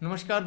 नमस्कार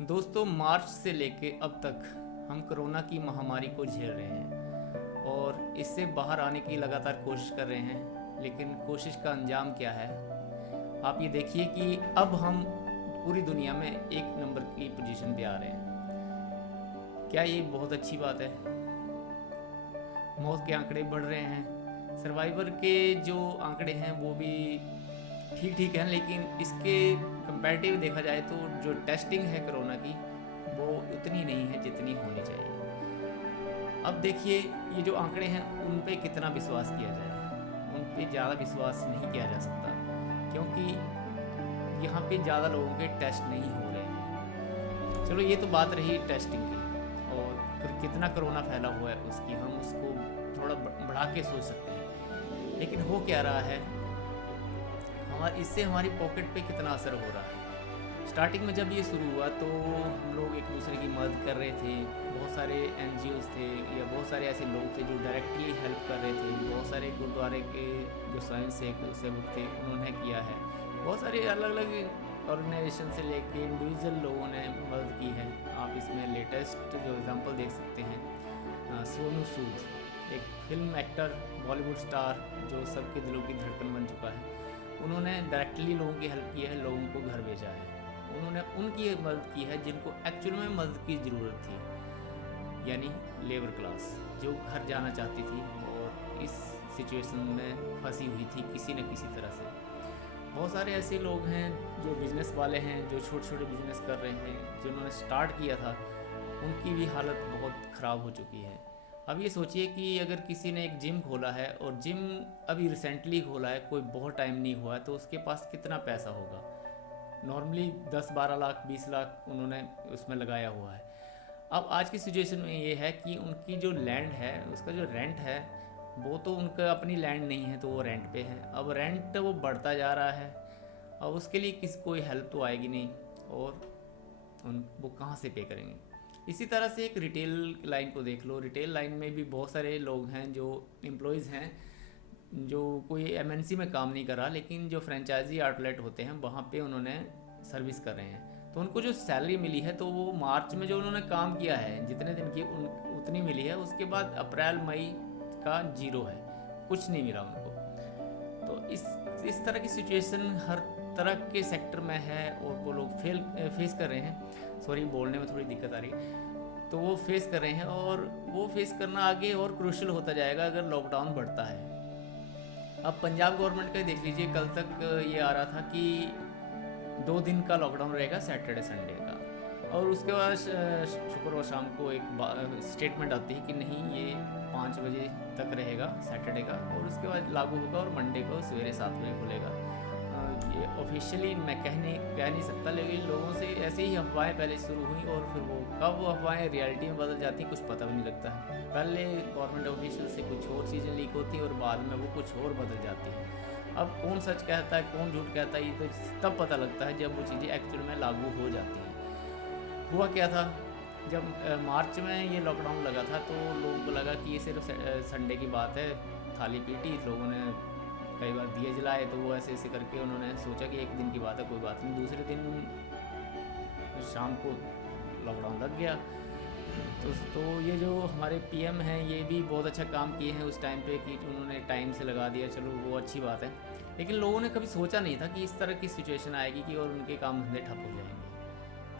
दोस्तों मार्च से लेके अब तक हम कोरोना की महामारी को झेल रहे हैं और इससे बाहर आने की लगातार कोशिश कर रहे हैं। लेकिन कोशिश का अंजाम क्या है? आप ये देखिए कि अब हम पूरी दुनिया में एक नंबर की पोजीशन पे आ रहे हैं। क्या ये बहुत अच्छी बात है? मौत के आंकड़े बढ़ रहे हैं, सर्वाइवर के जो आंकड़े हैं वो भी ठीक ठीक है, लेकिन इसके कंपैरेटिव देखा जाए तो जो टेस्टिंग है कोरोना की वो उतनी नहीं है जितनी होनी चाहिए। अब देखिए ये जो आंकड़े हैं उन पे कितना विश्वास किया जाए। उन पे ज़्यादा विश्वास नहीं किया जा सकता क्योंकि यहाँ पे ज़्यादा लोगों के टेस्ट नहीं हो रहे हैं। चलो ये तो बात रही टेस्टिंग की, और फिर कितना कोरोना फैला हुआ है उसकी हम उसको थोड़ा बढ़ा के सोच सकते हैं। लेकिन हो क्या रहा है, इससे हमारी पॉकेट पे कितना असर हो रहा है। स्टार्टिंग में जब ये शुरू हुआ तो हम लोग एक दूसरे की मदद कर रहे थे। बहुत सारे एनजीओज थे या बहुत सारे ऐसे लोग थे जो डायरेक्टली हेल्प कर रहे थे। बहुत सारे गुरुद्वारे के जो स्वयं सेवक थे उन्होंने किया है। बहुत सारे अलग अलग ऑर्गेनाइजेशन से लेके इंडिविजुअल लोगों ने मदद की है। आप इसमें लेटेस्ट जो एग्ज़ाम्पल देख सकते हैं, सोनू सूद एक फिल्म एक्टर, बॉलीवुड स्टार जो सबके दिलों की धड़कन बन चुका है। उन्होंने डायरेक्टली लोगों की हेल्प की है, लोगों को घर भेजा है। उन्होंने उनकी मदद की है जिनको एक्चुअल में मदद की ज़रूरत थी, यानी लेबर क्लास जो घर जाना चाहती थी और इस सिचुएशन में फंसी हुई थी किसी न किसी तरह से। बहुत सारे ऐसे लोग हैं जो बिज़नेस वाले हैं, जो छोटे छोटे बिज़नेस कर रहे हैं, जिन्होंने स्टार्ट किया था, उनकी भी हालत बहुत ख़राब हो चुकी है। अब ये सोचिए कि अगर किसी ने एक जिम खोला है और जिम अभी रिसेंटली खोला है, कोई बहुत टाइम नहीं हुआ है, तो उसके पास कितना पैसा होगा। नॉर्मली 10-12 लाख 20 लाख उन्होंने उसमें लगाया हुआ है। अब आज की सिचुएशन में ये है कि उनकी जो लैंड है उसका जो रेंट है वो तो उनका अपनी लैंड नहीं है, तो वो रेंट पे है। अब रेंट वो बढ़ता जा रहा है। अब उसके लिए किसी कोई हेल्प तो आएगी नहीं, और वो कहाँ से पे करेंगे। इसी तरह से एक रिटेल लाइन को देख लो। रिटेल लाइन में भी बहुत सारे लोग हैं जो एम्प्लॉयज़ हैं, जो कोई एमएनसी में काम नहीं कर रहा, लेकिन जो फ्रेंचाइजी आउटलेट होते हैं वहाँ पे उन्होंने सर्विस कर रहे हैं। तो उनको जो सैलरी मिली है तो वो मार्च में जो उन्होंने काम किया है जितने दिन की उतनी मिली है। उसके बाद अप्रैल मई का जीरो है, कुछ नहीं मिला उनको। तो इस तरह की सिचुएशन हर तरह के सेक्टर में है और वो लोग फेस कर रहे हैं। सॉरी, बोलने में थोड़ी दिक्कत आ रही है। तो वो फेस कर रहे हैं और वो फेस करना आगे और क्रूशल होता जाएगा अगर लॉकडाउन बढ़ता है। अब पंजाब गवर्नमेंट का देख लीजिए, कल तक ये आ रहा था कि 2 दिन का लॉकडाउन रहेगा, सैटरडे संडे का। और उसके बाद शुक्रवार शाम को एक स्टेटमेंट आती है कि नहीं, ये 5 बजे तक रहेगा सैटरडे का, और उसके बाद लागू होगा और मंडे को सवेरे 7 बजे खुलेगा। ये ऑफिशियली मैं कह नहीं सकता, लेकिन लोगों से ऐसे ही अफवाहें पहले शुरू हुई और फिर वो कब वो अफवाहें रियलिटी में बदल जाती कुछ पता भी नहीं लगता है। पहले गवर्नमेंट ऑफिशियल से कुछ और चीज़ें लीक होती हैं और बाद में वो कुछ और बदल जाती हैं। अब कौन सच कहता है कौन झूठ कहता है, ये तो तब पता लगता है जब वो चीज़ें एक्चुअल में लागू हो जाती हैं। हुआ क्या था, जब मार्च में ये लॉकडाउन लगा था तो लोगों को लगा कि ये सिर्फ संडे की बात है। थाली पीटी लोगों ने, कई बार दिए जलाए, तो वो ऐसे ऐसे करके उन्होंने सोचा कि एक दिन की बात है, कोई बात नहीं। दूसरे दिन शाम को लॉकडाउन लग गया। तो ये जो हमारे पीएम हैं ये भी बहुत अच्छा काम किए हैं उस टाइम पे कि उन्होंने टाइम से लगा दिया, चलो वो अच्छी बात है। लेकिन लोगों ने कभी सोचा नहीं था कि इस तरह की सिचुएशन आएगी कि और उनके काम धंधे ठप हो जाएंगे।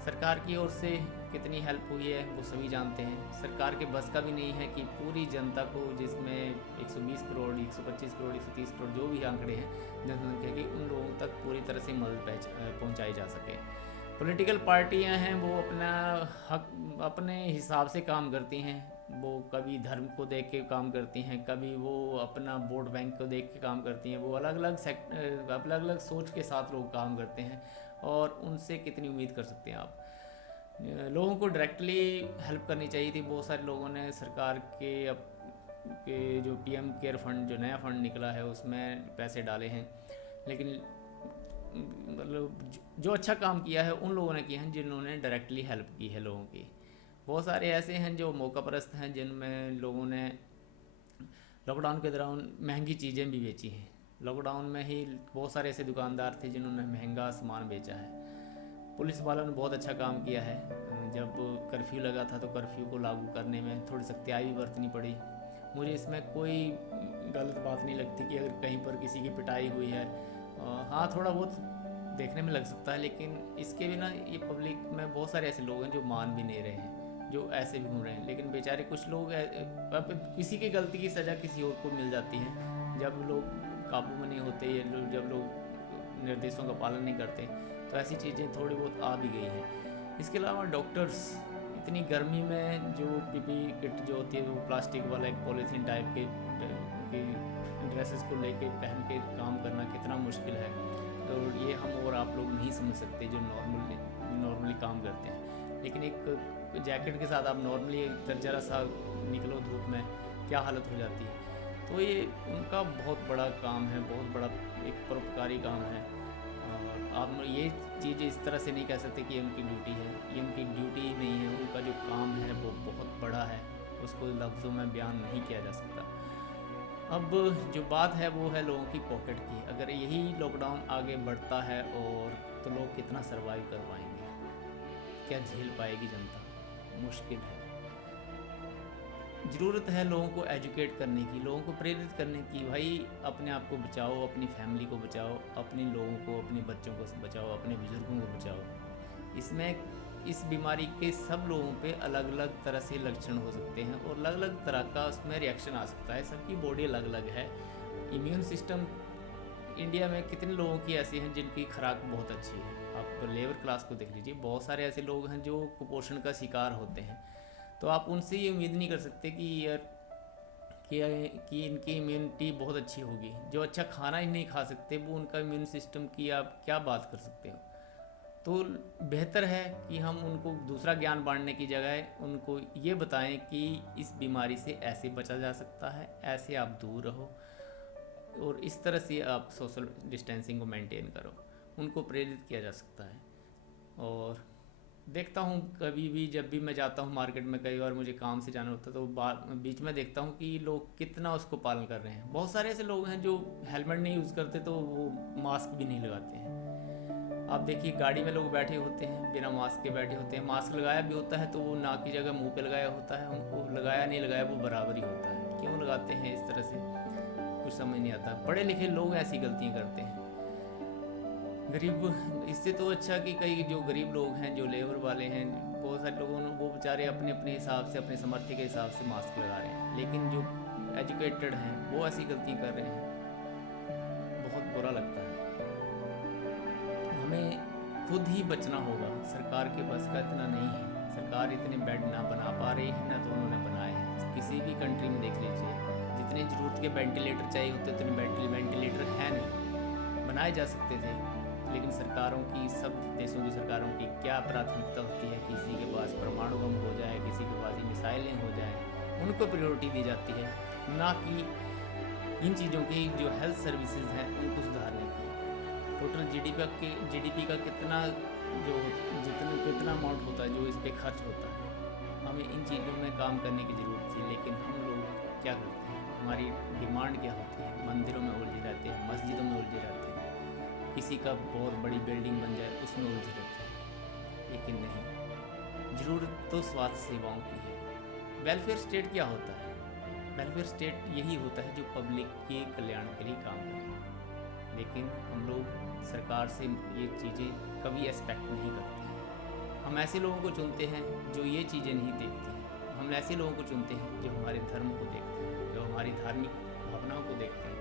सरकार की ओर से कितनी हेल्प हुई है वो सभी जानते हैं। सरकार के बस का भी नहीं है कि पूरी जनता को, जिसमें 120 करोड़ 125 करोड़ 130 करोड़ जो भी आंकड़े हैं जनसंख्या की, उन लोगों तक पूरी तरह से मदद पहुँचाई जा सके। पॉलिटिकल पार्टियां हैं वो अपना हक अपने हिसाब से काम करती हैं। वो कभी धर्म को देख के काम करती हैं, कभी वो अपना वोट बैंक को देख के काम करती हैं। वो अलग अलग सोच के साथ लोग काम करते हैं, और उनसे कितनी उम्मीद कर सकते हैं आप। लोगों को डायरेक्टली हेल्प करनी चाहिए थी। बहुत सारे लोगों ने सरकार के जो पीएम केयर फंड, जो नया फंड निकला है, उसमें पैसे डाले हैं। लेकिन मतलब जो अच्छा काम किया है उन लोगों ने किया है जिन्होंने डायरेक्टली हेल्प की है लोगों की। बहुत सारे ऐसे हैं जो मौका परस्त हैं, जिनमें लोगों ने लॉकडाउन के दौरान महंगी चीज़ें भी बेची हैं। लॉकडाउन में ही बहुत सारे ऐसे दुकानदार थे जिन्होंने महंगा सामान बेचा है। पुलिस वालों ने बहुत अच्छा काम किया है। जब कर्फ्यू लगा था तो कर्फ्यू को लागू करने में थोड़ी सख्तियाई भी बरतनी पड़ी। मुझे इसमें कोई गलत बात नहीं लगती कि अगर कहीं पर किसी की पिटाई हुई है, हाँ थोड़ा बहुत देखने में लग सकता है, लेकिन इसके बिना ये पब्लिक में बहुत सारे ऐसे लोग हैं जो मान भी नहीं रहे हैं, जो ऐसे भी घूम रहे हैं। लेकिन बेचारे कुछ लोग अब किसी की गलती की सज़ा किसी और को मिल जाती है। जब लोग काबू में नहीं होते या जब लोग निर्देशों का पालन नहीं करते तो ऐसी चीज़ें थोड़ी बहुत आ भी गई हैं। इसके अलावा डॉक्टर्स इतनी गर्मी में जो पीपी किट जो होती है वो प्लास्टिक वाला एक पॉलीथीन टाइप के ड्रेसेस को लेके पहन के काम करना कितना मुश्किल है, और ये हम और आप लोग नहीं समझ सकते जो नॉर्मली काम करते हैं। लेकिन एक जैकेट के साथ आप नॉर्मली ज़रा सा निकलो धूप में, क्या हालत हो जाती है। तो ये उनका बहुत बड़ा काम है, बहुत बड़ा एक परोपकारी काम है। और आप ये चीज़ इस तरह से नहीं कह सकते कि ये उनकी ड्यूटी है, ये उनकी ड्यूटी ही नहीं है। उनका जो काम है वो बहुत बड़ा है, उसको लफ्ज़ों में बयान नहीं किया जा सकता। अब जो बात है वो है लोगों की पॉकेट की। अगर यही लॉकडाउन आगे बढ़ता है और तो लोग कितना सर्वाइव कर पाएंगे, क्या झेल पाएगी जनता, मुश्किल है। ज़रूरत है लोगों को एजुकेट करने की, लोगों को प्रेरित करने की। भाई अपने आप को बचाओ, अपनी फैमिली को बचाओ, अपने लोगों को, अपने बच्चों को बचाओ, अपने बुज़ुर्गों को बचाओ। इसमें इस बीमारी के सब लोगों पे अलग अलग तरह से लक्षण हो सकते हैं और अलग अलग तरह का उसमें रिएक्शन आ सकता है। सबकी बॉडी अलग अलग है। इम्यून सिस्टम इंडिया में कितने लोगों की ऐसी हैं जिनकी खुराक बहुत अच्छी है। आप लेबर क्लास को देख लीजिए, बहुत सारे ऐसे लोग हैं जो कुपोषण का शिकार होते हैं। तो आप उनसे ये उम्मीद नहीं कर सकते कि यार कि इनकी इम्यूनिटी बहुत अच्छी होगी। जो अच्छा खाना ही नहीं खा सकते वो उनका इम्यून सिस्टम की आप क्या बात कर सकते हो। तो बेहतर है कि हम उनको दूसरा ज्ञान बांटने की जगह उनको ये बताएं कि इस बीमारी से ऐसे बचा जा सकता है, ऐसे आप दूर रहो और इस तरह से आप सोशल डिस्टेंसिंग को मेंटेन करो। उनको प्रेरित किया जा सकता है। और देखता हूँ कभी भी जब भी मैं जाता हूँ मार्केट में, कई बार मुझे काम से जाना होता है तो बीच में देखता हूँ कि लोग कितना उसको पालन कर रहे हैं। बहुत सारे ऐसे लोग हैं जो हेलमेट नहीं यूज़ करते तो वो मास्क भी नहीं लगाते हैं। आप देखिए गाड़ी में लोग बैठे होते हैं बिना मास्क के बैठे होते हैं, मास्क लगाया भी होता है तो वो नाक की जगह मुंह पे लगाया होता है। उनको लगाया नहीं लगाया वो बराबर ही होता है। क्यों लगाते हैं इस तरह से, कुछ समझ नहीं आता। पढ़े लिखे लोग ऐसी गलतियाँ करते हैं। गरीब, इससे तो अच्छा कि कई जो गरीब लोग हैं, जो लेबर वाले हैं, बहुत सारे लोगों ने वो बेचारे अपने अपने हिसाब से, अपने सामर्थ्य के हिसाब से मास्क लगा रहे हैं। लेकिन जो एजुकेटेड हैं वो ऐसी गलती कर रहे हैं, बहुत बुरा लगता है। हमें खुद ही बचना होगा, सरकार के बस का इतना नहीं है। सरकार इतने बेड ना बना पा रही है ना तो उन्होंने बनाए हैं। किसी भी कंट्री में देख लीजिए, जितने ज़रूरत के वेंटिलेटर चाहिए होते उतने वेंटिलेटर है नहीं। बनाए जा सकते थे, लेकिन सरकारों की, सब देशों की सरकारों की क्या प्राथमिकता होती है, किसी के पास परमाणु बम हो जाए, किसी के पास मिसाइलें हो जाए, उनको प्रायोरिटी दी जाती है, ना कि इन चीज़ों की जो हेल्थ सर्विसेज हैं उनको सुधारने की। टोटल जीडीपी का कितना कितना अमाउंट होता है जो इस पर खर्च होता है। हमें इन चीज़ों में काम करने की ज़रूरत थी, लेकिन हम लोग क्या करते हैं, हमारी डिमांड क्या होती है, मंदिरों में उलझे रहते हैं, मस्जिदों में उलझे रहते हैं, किसी का बहुत बड़ी बिल्डिंग बन जाए उसमें उलझे रहते हैं। लेकिन नहीं, ज़रूरत तो स्वास्थ्य सेवाओं की है। वेलफेयर स्टेट क्या होता है? वेलफेयर स्टेट यही होता है जो पब्लिक के कल्याण के लिए काम करे। लेकिन हम लोग सरकार से ये चीज़ें कभी एक्सपेक्ट नहीं करते। हम ऐसे लोगों को चुनते हैं जो ये चीज़ें नहीं देखते हैं। हम ऐसे लोगों को चुनते हैं जो हमारे धर्म को देखते हैं, जो हमारी धार्मिक भावनाओं को देखते हैं।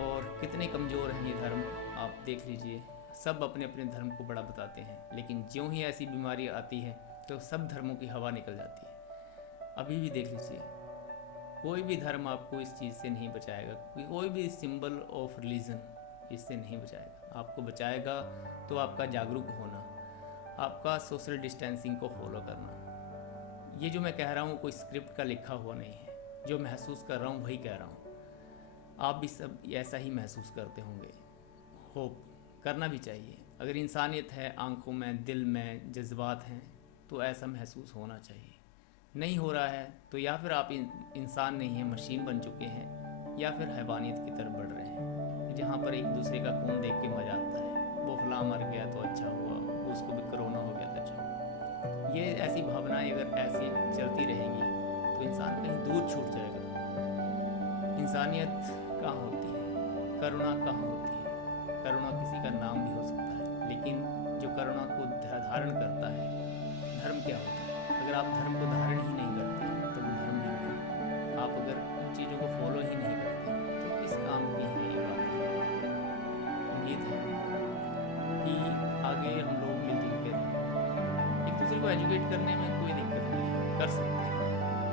और कितने कमज़ोर हैं ये धर्म, आप देख लीजिए। सब अपने अपने धर्म को बड़ा बताते हैं, लेकिन ज्यों ही ऐसी बीमारी आती है तो सब धर्मों की हवा निकल जाती है। अभी भी देख लीजिए, कोई भी धर्म आपको इस चीज़ से नहीं बचाएगा, कोई भी सिंबल ऑफ रिलीजन इससे नहीं बचाएगा। आपको बचाएगा तो आपका जागरूक होना, आपका सोशल डिस्टेंसिंग को फॉलो करना। ये जो मैं कह रहा हूँ कोई स्क्रिप्ट का लिखा हुआ नहीं है, जो महसूस कर रहा हूँ वही कह रहा हूँ। आप भी सब ऐसा ही महसूस करते होंगे, होप करना भी चाहिए। अगर इंसानियत है आंखों में, दिल में, जज्बात हैं तो ऐसा महसूस होना चाहिए। नहीं हो रहा है तो या फिर आप इंसान नहीं हैं, मशीन बन चुके हैं, या फिर हैवानियत की तरफ बढ़ रहे हैं, जहाँ पर एक दूसरे का खून देख के मजा आता है। वो फलां मर गया तो अच्छा हुआ, वो ये ऐसी भावनाएं अगर ऐसी चलती रहेंगी तो इंसान कहीं दूर छूट जाएगा। इंसानियत कहाँ होती है, करुणा कहाँ होती है। करुणा किसी का नाम भी हो सकता है, लेकिन जो करुणा को धारण करता है, धर्म क्या होता है। अगर आप धर्म को धारण ही नहीं करते तो वो धर्म ही नहीं। आप अगर उन चीज़ों को फॉलो ही नहीं करते तो किस काम की है ये बात। उम्मीद है कि आगे हम लोग मिलजुल के रहें। एक दूसरे को एजुकेट करने में कोई दिक्कत नहीं है, कर सकते हैं,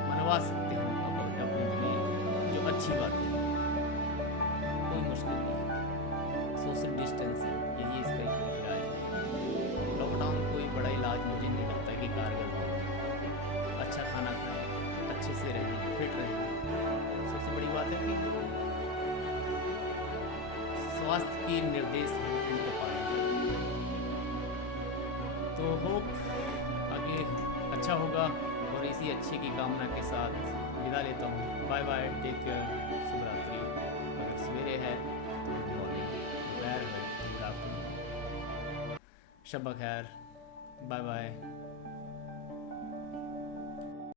मनवा सकते हैं अपने लिए जो अच्छी बात है, कोई मुश्किल नहीं है। सोशल डिस्टेंसिंग यही इसका एक इलाज है। लॉकडाउन कोई बड़ा इलाज मुझे नहीं लगता कि कारगर हो। अच्छा खाना खाएं, अच्छे से रहें, फिट रहें। सबसे बड़ी बात है कि जो स्वास्थ्य के निर्देश हैं उनको पालन करें। तो होप आगे अच्छा होगा और इसी अच्छे की कामना के साथ विदा लेता हूँ। बाय बाय, टेक केयर, शुभ रात्रि। अगर सवेरे है तो गुड मॉर्निंग, दोपहर है तो गुड आफ्टरनून, शब खैर, बाय बाय।